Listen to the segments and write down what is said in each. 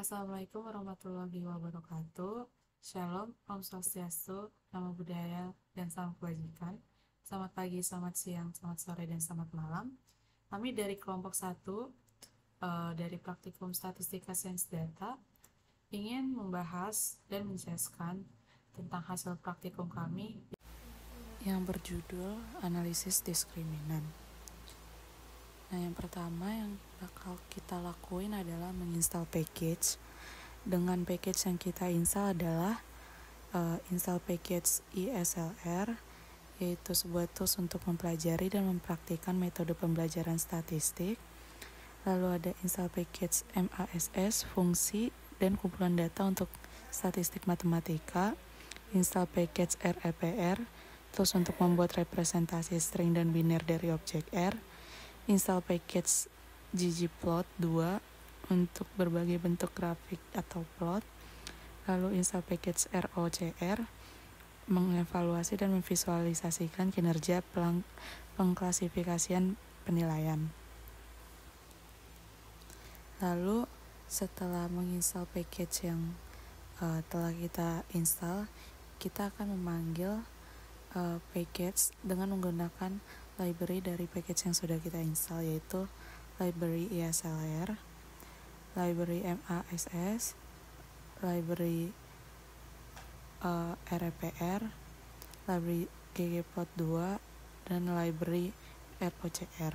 Assalamualaikum warahmatullahi wabarakatuh. Shalom, Om Swastiastu, Namo Buddhaya, dan salam kebajikan. Selamat pagi, selamat siang, selamat sore, dan selamat malam. Kami dari kelompok 1 dari Praktikum Statistika Sains Data ingin membahas dan menjelaskan tentang hasil praktikum kami yang berjudul Analisis Diskriminan. Nah, yang pertama yang bakal kita lakuin adalah menginstal package. Dengan package yang kita install adalah install package ISLR, yaitu sebuah tools untuk mempelajari dan mempraktikkan metode pembelajaran statistik. Lalu ada install package MASS, fungsi dan kumpulan data untuk statistik matematika. Install package REPR, tools untuk membuat representasi string dan biner dari objek R. Install package ggplot 2 untuk berbagai bentuk grafik atau plot. Lalu install package ROCR, mengevaluasi dan memvisualisasikan kinerja pengklasifikasian penilaian. Lalu setelah menginstal package yang telah kita install, kita akan memanggil package dengan menggunakan library dari package yang sudah kita install, yaitu library ISLR, library MASS, library REPR, library ggplot2, dan library ROCR.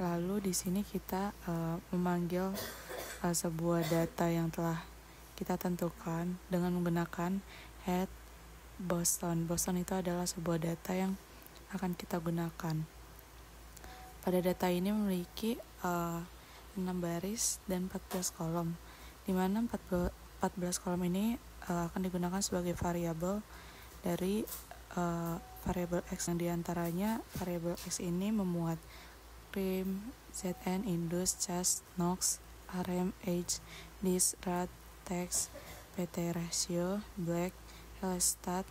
Lalu di sini kita memanggil sebuah data yang telah kita tentukan dengan menggunakan head Boston. Boston itu adalah sebuah data yang akan kita gunakan. Pada data ini memiliki 6 baris dan 14 kolom, di mana 14 kolom ini akan digunakan sebagai variabel dari variabel X, yang diantaranya variabel X ini memuat Krim, ZN, Indus, Cas, Nox, RM, Age, Dis, Rat, Text, PT Ratio, Black, Helstat,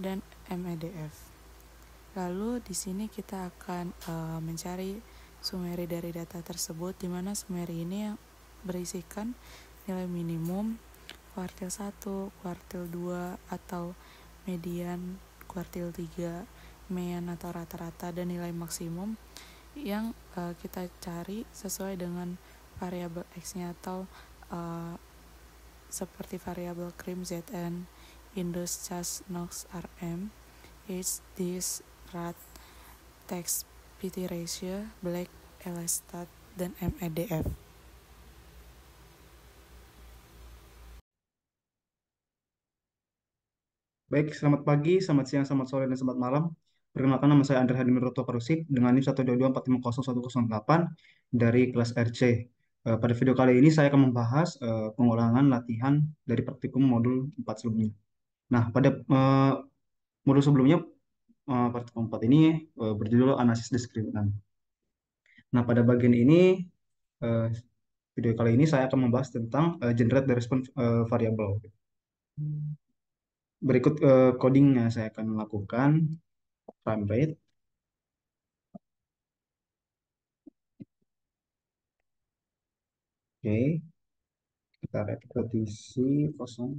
dan MEDF. Lalu di sini kita akan mencari summary dari data tersebut, di mana summary ini yang berisikan nilai minimum kuartil 1, kuartil 2, atau median kuartil 3, mean atau rata-rata, dan nilai maksimum yang kita cari sesuai dengan variabel X-nya, atau seperti variabel Krim, ZN, Indus, Cas, Nox, RM, Age, Dis, Rat, Text, PT Ratio, Black, Helstat, dan MEDF. Baik, selamat pagi, selamat siang, selamat sore, dan selamat malam. Perkenalkan, nama saya Andre Hadimirto Parusik dengan NIM 122450108 dari kelas RC. Pada video kali ini saya akan membahas pengulangan latihan dari praktikum modul 4 sebelumnya. Nah, pada modul sebelumnya, praktikum 4 ini berjudul analisis diskriminan. Nah, pada bagian ini, eh, video kali ini saya akan membahas tentang generate the response variable. Berikut codingnya saya akan lakukan. Frame rate. Oke, kita repetisi kosong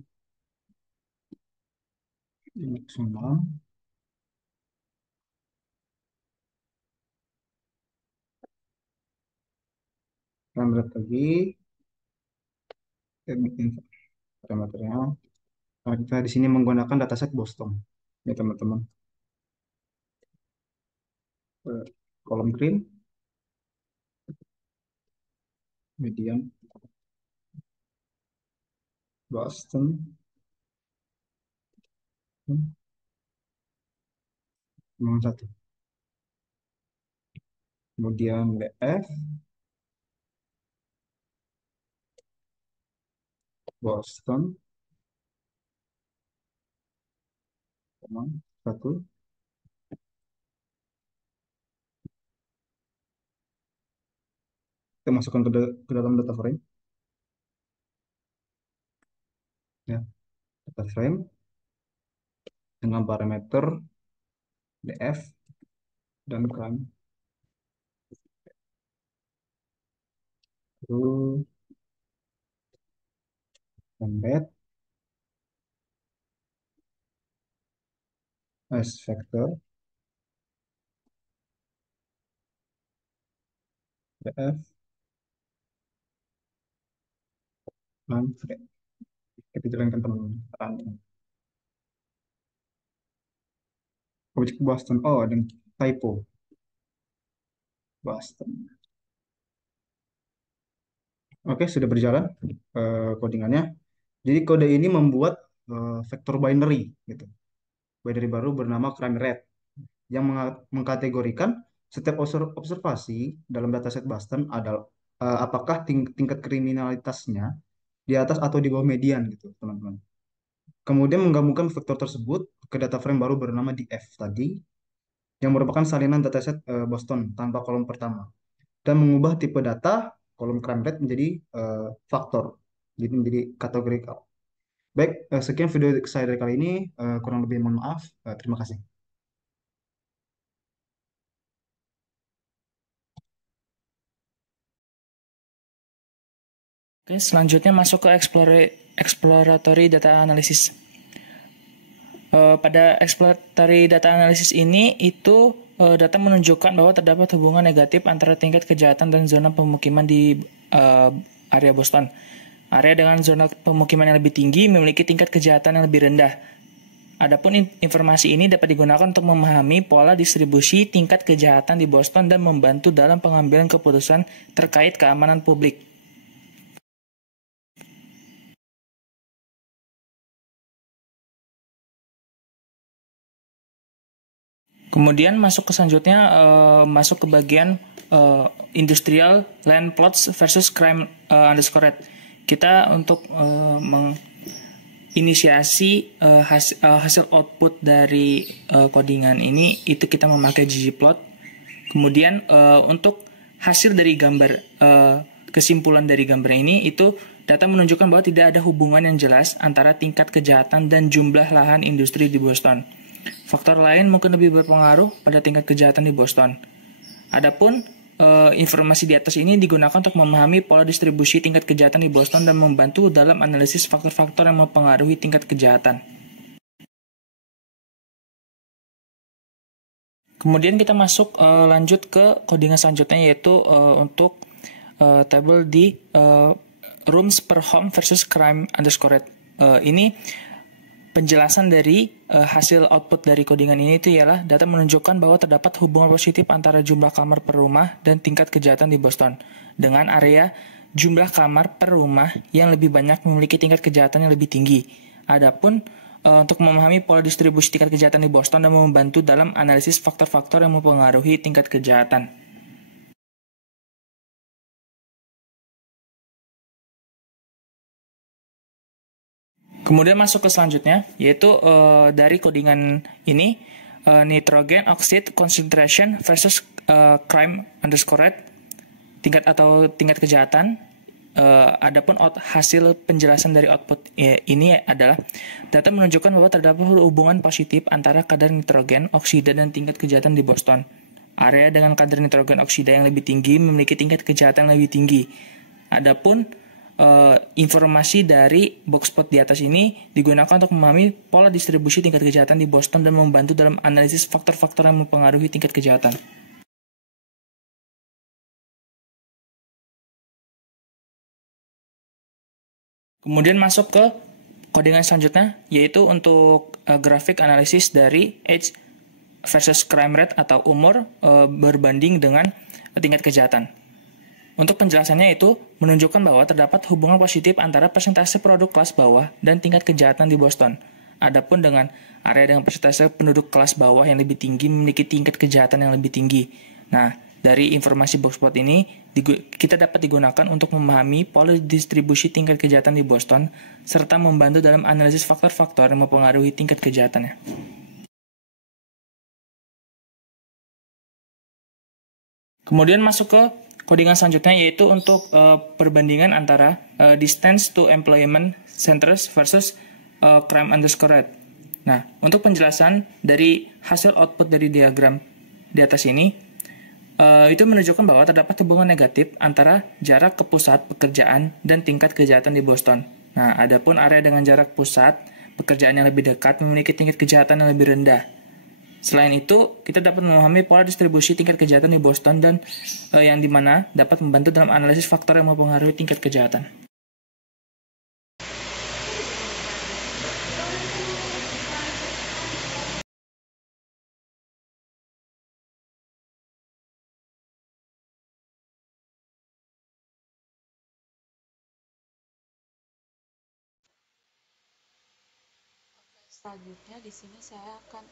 maksimal. Frame rate lagi, kita bikin parameternya. Nah, kita di sini menggunakan dataset Boston, ya teman-teman. Kolom green, median, Boston, nomor satu. Kemudian BF, Boston, nomor satu. Kita masukkan ke dalam data frame, ya, data frame dengan parameter DF dan prime. Lalu crime rate S vector F crime rate. Kita jalankan teman-teman. Objek Boston. Oh, ada typo. Boston. Oke, sudah berjalan codingannya. Jadi kode ini membuat vektor binary gitu. Binary baru bernama crime rate yang mengkategorikan setiap observasi dalam dataset Boston adalah apakah tingkat kriminalitasnya di atas atau di bawah median gitu, teman-teman. Kemudian menggabungkan vektor tersebut ke data frame baru bernama df tadi yang merupakan salinan dataset Boston tanpa kolom pertama dan mengubah tipe data kolom crime rate menjadi faktor, jadi menjadi kategorikal. Baik, sekian video saya dari kali ini. Kurang lebih mohon maaf. Terima kasih. Oke, selanjutnya masuk ke exploratory data analysis. Pada exploratory data analysis ini itu data menunjukkan bahwa terdapat hubungan negatif antara tingkat kejahatan dan zona pemukiman di area Boston. Area dengan zona pemukiman yang lebih tinggi memiliki tingkat kejahatan yang lebih rendah. Adapun informasi ini dapat digunakan untuk memahami pola distribusi tingkat kejahatan di Boston dan membantu dalam pengambilan keputusan terkait keamanan publik. Kemudian masuk ke selanjutnya, masuk ke bagian industrial land plots versus crime underscore rate. Kita untuk menginisiasi hasil output dari codingan ini, itu kita memakai ggplot. Kemudian untuk hasil dari gambar, kesimpulan dari gambar ini, itu data menunjukkan bahwa tidak ada hubungan yang jelas antara tingkat kejahatan dan jumlah lahan industri di Boston. Faktor lain mungkin lebih berpengaruh pada tingkat kejahatan di Boston. Adapun informasi di atas ini digunakan untuk memahami pola distribusi tingkat kejahatan di Boston dan membantu dalam analisis faktor-faktor yang mempengaruhi tingkat kejahatan. Kemudian kita masuk lanjut ke codingan selanjutnya, yaitu untuk tabel di rooms per home versus crime underscore rate. Ini penjelasan dari hasil output dari codingan ini itu ialah data menunjukkan bahwa terdapat hubungan positif antara jumlah kamar per rumah dan tingkat kejahatan di Boston, dengan area jumlah kamar per rumah yang lebih banyak memiliki tingkat kejahatan yang lebih tinggi. Adapun untuk memahami pola distribusi tingkat kejahatan di Boston dan membantu dalam analisis faktor-faktor yang mempengaruhi tingkat kejahatan. Kemudian masuk ke selanjutnya, yaitu dari codingan ini, nitrogen oxide concentration versus crime underscore rate, tingkat kejahatan. Adapun hasil penjelasan dari output ini adalah data menunjukkan bahwa terdapat hubungan positif antara kadar nitrogen oksida dan tingkat kejahatan di Boston. Area dengan kadar nitrogen oksida yang lebih tinggi memiliki tingkat kejahatan yang lebih tinggi. Adapun informasi dari box plot di atas ini digunakan untuk memahami pola distribusi tingkat kejahatan di Boston dan membantu dalam analisis faktor-faktor yang mempengaruhi tingkat kejahatan. Kemudian masuk ke codingan selanjutnya, yaitu untuk grafik analisis dari age versus crime rate atau umur berbanding dengan tingkat kejahatan. Untuk penjelasannya itu menunjukkan bahwa terdapat hubungan positif antara persentase produk kelas bawah dan tingkat kejahatan di Boston. Adapun dengan area dengan persentase penduduk kelas bawah yang lebih tinggi memiliki tingkat kejahatan yang lebih tinggi. Nah, dari informasi boxplot ini kita dapat digunakan untuk memahami pola distribusi tingkat kejahatan di Boston serta membantu dalam analisis faktor-faktor yang mempengaruhi tingkat kejahatannya. Kemudian masuk ke codingan selanjutnya, yaitu untuk perbandingan antara distance to employment centers versus crime underscore rate. Nah, untuk penjelasan dari hasil output dari diagram di atas ini, itu menunjukkan bahwa terdapat hubungan negatif antara jarak ke pusat pekerjaan dan tingkat kejahatan di Boston. Nah, adapun area dengan jarak pusat pekerjaan yang lebih dekat memiliki tingkat kejahatan yang lebih rendah. Selain itu, kita dapat memahami pola distribusi tingkat kejahatan di Boston dan yang dimana dapat membantu dalam analisis faktor yang mempengaruhi tingkat kejahatan. Selanjutnya di sini saya akan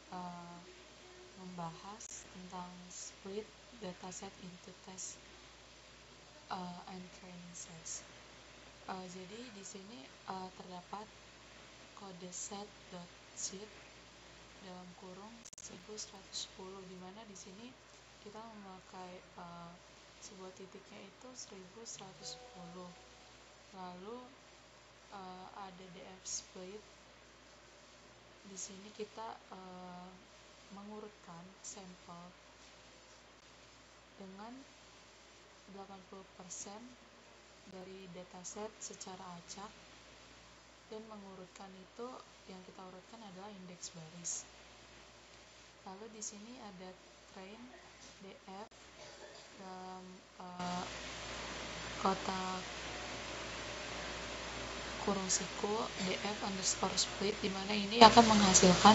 membahas tentang split dataset into test and training sets. Jadi di sini terdapat kode set.sheet dalam kurung 1110, di mana di sini kita memakai sebuah titiknya itu 1110. Lalu ada df split. Di sini kita mengurutkan sampel dengan 80% dari dataset secara acak, dan mengurutkan itu yang kita urutkan adalah indeks baris. Lalu di sini ada train df dalam kotak kurung siku df underscore split, dimana ini akan menghasilkan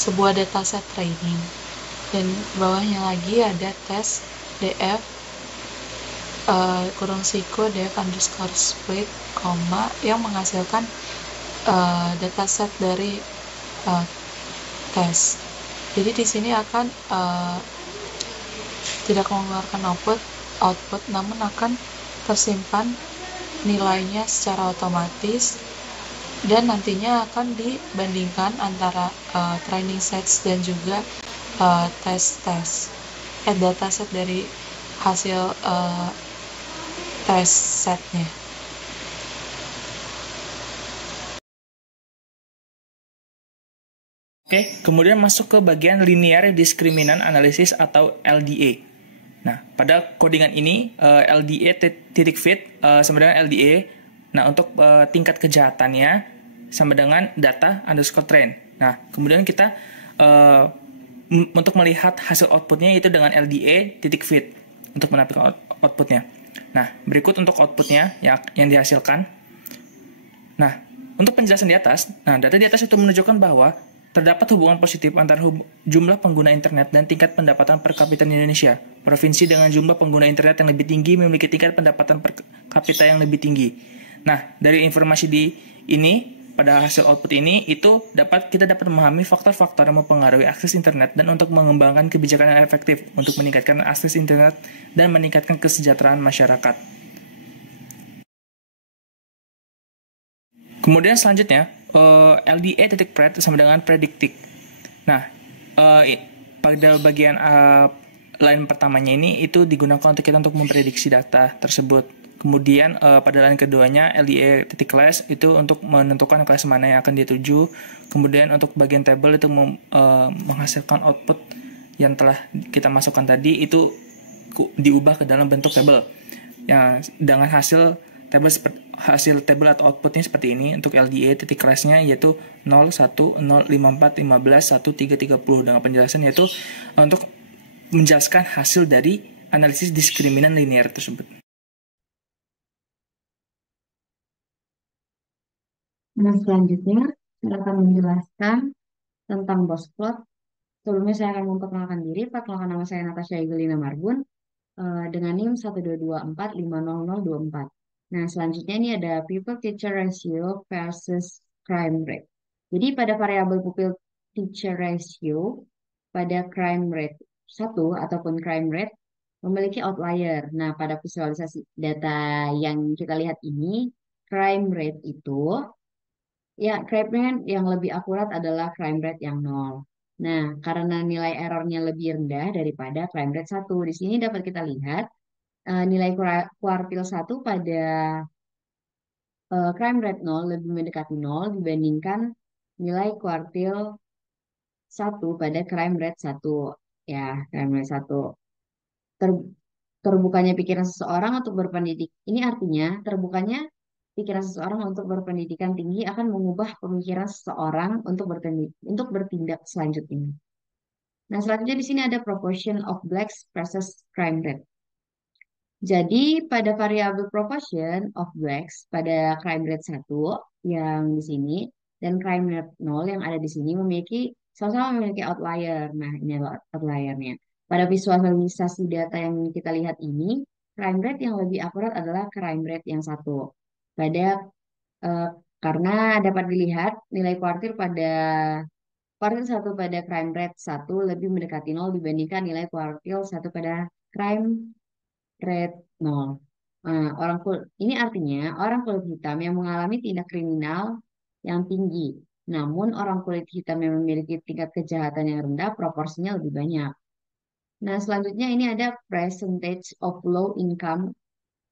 sebuah dataset training, dan bawahnya lagi ada tes df kurung siku df underscore split, yang menghasilkan dataset dari tes. Jadi di sini akan tidak mengeluarkan output, namun akan tersimpan nilainya secara otomatis, dan nantinya akan dibandingkan antara training sets dan juga dataset dari hasil test setnya. Oke, kemudian masuk ke bagian linear discriminant analysis atau LDA. Nah, pada codingan ini LDA titik fit sama dengan LDA. Nah, untuk tingkat kejahatannya sama dengan data underscore trend. Nah, kemudian kita untuk melihat hasil outputnya itu dengan LDA titik fit untuk menampilkan outputnya. Nah, berikut untuk outputnya yang dihasilkan. Nah, untuk penjelasan di atas, data di atas itu menunjukkan bahwa terdapat hubungan positif antara jumlah pengguna internet dan tingkat pendapatan per kapita di Indonesia. Provinsi dengan jumlah pengguna internet yang lebih tinggi memiliki tingkat pendapatan per kapita yang lebih tinggi. Nah, dari informasi pada hasil output ini, itu kita dapat memahami faktor-faktor yang mempengaruhi akses internet dan untuk mengembangkan kebijakan yang efektif untuk meningkatkan akses internet dan meningkatkan kesejahteraan masyarakat. Kemudian selanjutnya, LDA.pred sama dengan predictive. Nah, pada bagian line pertamanya ini itu digunakan untuk kita untuk memprediksi data tersebut. Kemudian pada line keduanya LDA.class itu untuk menentukan kelas mana yang akan dituju. Kemudian untuk bagian table itu menghasilkan output yang telah kita masukkan tadi itu diubah ke dalam bentuk table. Ya, dengan hasil table atau outputnya seperti ini. Untuk LDA titik class-nya yaitu 0, 1, 0, 54, 15, 1, 3, 30 dengan penjelasan yaitu untuk menjelaskan hasil dari analisis diskriminan linear tersebut. Nah, selanjutnya saya akan menjelaskan tentang Bossplot. Sebelumnya saya akan memperkenalkan diri. Perkenalkan, nama saya Natasha Egelina Marbun dengan NIM 122450024. Nah, selanjutnya ini ada pupil teacher ratio versus crime rate. Jadi pada variabel pupil teacher ratio pada crime rate 1 ataupun crime rate memiliki outlier. Nah, pada visualisasi data yang kita lihat ini, crime rate itu crime rate yang lebih akurat adalah crime rate yang 0. Nah, karena nilai errornya lebih rendah daripada crime rate 1, di sini dapat kita lihat nilai kuartil 1 pada crime rate 0 lebih mendekati 0 dibandingkan nilai kuartil 1 pada crime rate 1. Ya, crime rate 1. Terbukanya pikiran seseorang untuk berpendidik. Ini artinya terbukanya pikiran seseorang untuk berpendidikan tinggi akan mengubah pemikiran seseorang untuk bertindak selanjutnya. Nah, selanjutnya di sini ada proportion of blacks versus crime rate. Jadi pada variabel proportion of blacks pada crime rate 1 yang di sini dan crime rate 0 yang ada di sini sama-sama memiliki outlier. Nah, ini adalah outliernya. Pada visualisasi data yang kita lihat ini, crime rate yang lebih akurat adalah crime rate yang 1. Pada eh, karena dapat dilihat nilai kuartil 1 pada crime rate 1 lebih mendekati 0 dibandingkan nilai kuartil 1 pada crime rate 0. Nah, ini artinya orang kulit hitam yang mengalami tindak kriminal yang tinggi. Namun orang kulit hitam yang memiliki tingkat kejahatan yang rendah proporsinya lebih banyak. Nah, selanjutnya ini ada percentage of low income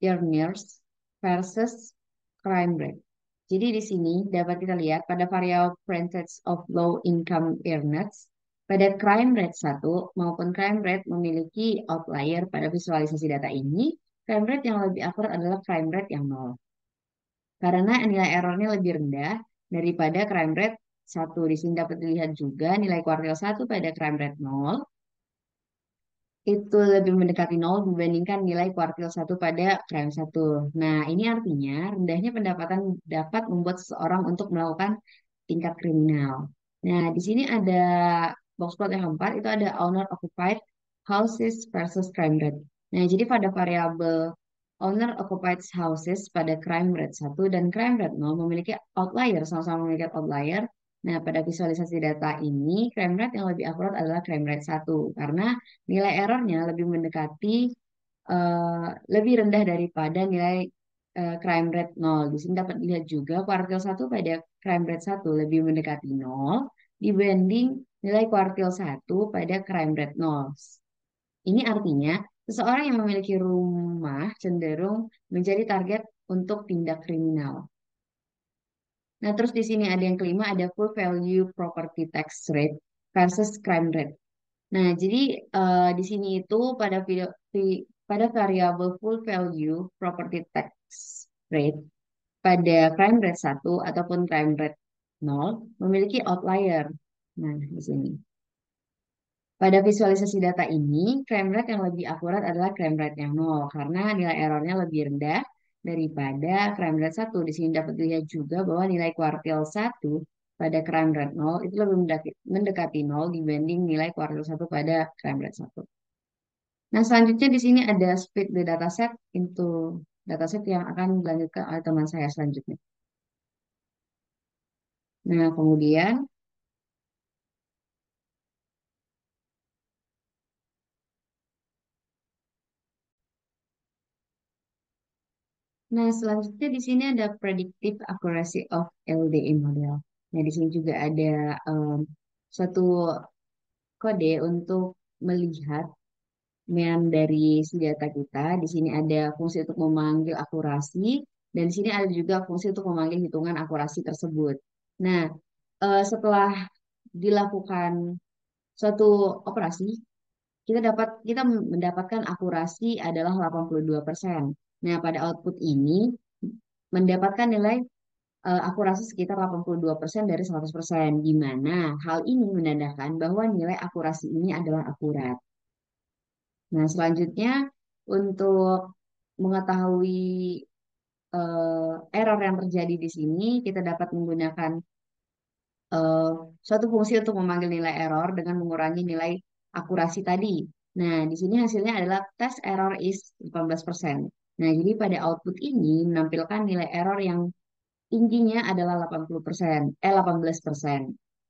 earners versus crime rate. Jadi di sini dapat kita lihat pada variabel percentage of low income earners, pada crime rate 1 maupun crime rate memiliki outlier pada visualisasi data ini, crime rate yang lebih akurat adalah crime rate yang 0. Karena nilai errornya lebih rendah daripada crime rate 1. Di sini dapat dilihat juga nilai kuartil 1 pada crime rate 0 itu lebih mendekati 0 dibandingkan nilai kuartil 1 pada crime 1. Nah, ini artinya rendahnya pendapatan dapat membuat seseorang untuk melakukan tingkat kriminal. Nah, di sini ada box plot yang keempat, itu ada owner occupied houses versus crime rate. Nah, jadi pada variabel owner occupied houses pada crime rate 1 dan crime rate 0 memiliki outlier, sama-sama memiliki outlier. Nah, pada visualisasi data ini, crime rate yang lebih akurat adalah crime rate 1 karena nilai errornya lebih mendekati lebih rendah daripada nilai crime rate 0. Di sini dapat dilihat juga kuartil 1 pada crime rate 1 lebih mendekati 0 dibanding nilai kuartil 1 pada crime rate 0. Ini artinya seseorang yang memiliki rumah cenderung menjadi target untuk tindak kriminal. Nah, terus di sini ada yang kelima, ada full value property tax rate versus crime rate. Nah, jadi di sini itu pada variabel full value property tax rate pada crime rate 1 ataupun crime rate 0 memiliki outlier. Nah, di sini. Pada visualisasi data ini, crime rate yang lebih akurat adalah crime rate yang 0 karena nilai errornya lebih rendah daripada crime rate 1. Di sini dapat dilihat juga bahwa nilai kuartil 1 pada crime rate 0 itu lebih mendekati 0 dibanding nilai kuartil 1 pada crime rate 1. Nah, selanjutnya di sini ada split the dataset into dataset yang akan dilanjutkan oleh teman saya selanjutnya. Nah, kemudian selanjutnya di sini ada predictive accuracy of LDE model. Nah, di sini juga ada suatu kode untuk melihat dari si data kita. Di sini ada fungsi untuk memanggil akurasi dan di sini ada juga fungsi untuk memanggil hitungan akurasi tersebut. Nah, setelah dilakukan suatu operasi, kita mendapatkan akurasi adalah 82%. Nah, pada output ini mendapatkan nilai akurasi sekitar 82% dari 100%, di mana hal ini menandakan bahwa nilai akurasi ini adalah akurat. Nah, selanjutnya untuk mengetahui error yang terjadi di sini, kita dapat menggunakan eh, suatu fungsi untuk memanggil nilai error dengan mengurangi nilai akurasi tadi. Nah, di sini hasilnya adalah test error is 18%. Nah, jadi pada output ini menampilkan nilai error yang tingginya adalah 18%.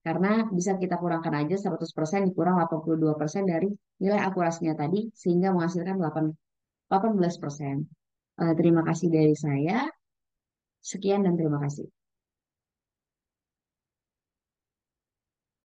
Karena bisa kita kurangkan aja 100% dikurang 82% dari nilai akurasinya tadi sehingga menghasilkan 18%. Terima kasih dari saya. Sekian dan terima kasih.